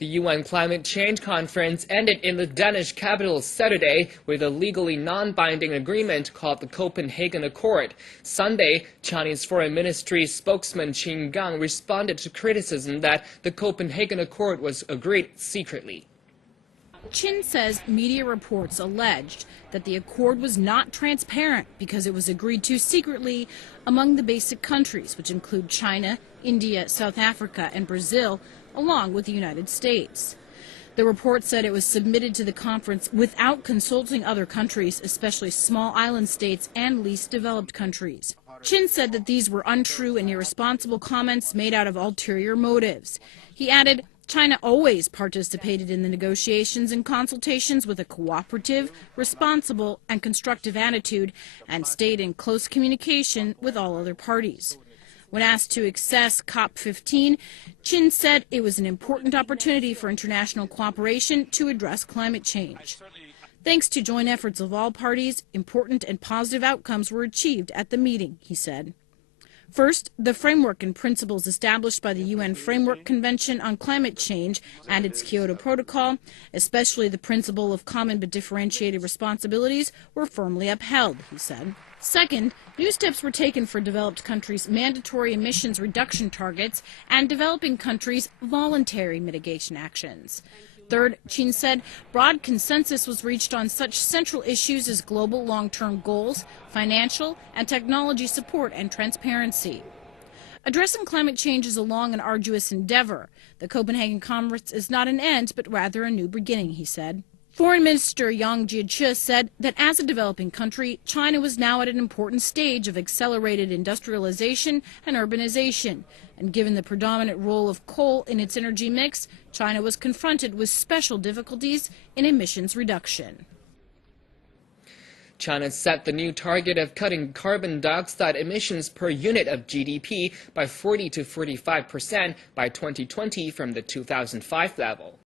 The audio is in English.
The UN Climate Change Conference ended in the Danish capital Saturday with a legally non-binding agreement called the Copenhagen Accord. Sunday, Chinese Foreign Ministry spokesman Qin Gang responded to criticism that the Copenhagen Accord was agreed secretly. Qin says media reports alleged that the accord was not transparent because it was agreed to secretly among the basic countries, which include China, India, South Africa, and Brazil, along with the United States. The report said it was submitted to the conference without consulting other countries, especially small island states and least developed countries. Qin said that these were untrue and irresponsible comments made out of ulterior motives. He added, China always participated in the negotiations and consultations with a cooperative, responsible, and constructive attitude and stayed in close communication with all other parties. When asked to access COP15, Qin said it was an important opportunity for international cooperation to address climate change. Thanks to joint efforts of all parties, important and positive outcomes were achieved at the meeting, he said. First, the framework and principles established by the UN Framework Convention on Climate Change and its Kyoto Protocol, especially the principle of common but differentiated responsibilities, were firmly upheld, he said. Second, new steps were taken for developed countries' mandatory emissions reduction targets and developing countries' voluntary mitigation actions. Third, Qin said broad consensus was reached on such central issues as global long-term goals, financial and technology support, and transparency. Addressing climate change is a long and arduous endeavor. The Copenhagen Conference is not an end, but rather a new beginning, he said. Foreign Minister Yang Jiechi said that as a developing country, China was now at an important stage of accelerated industrialization and urbanization. And given the predominant role of coal in its energy mix, China was confronted with special difficulties in emissions reduction. China set the new target of cutting carbon dioxide emissions per unit of GDP by 40 to 45% by 2020 from the 2005 level.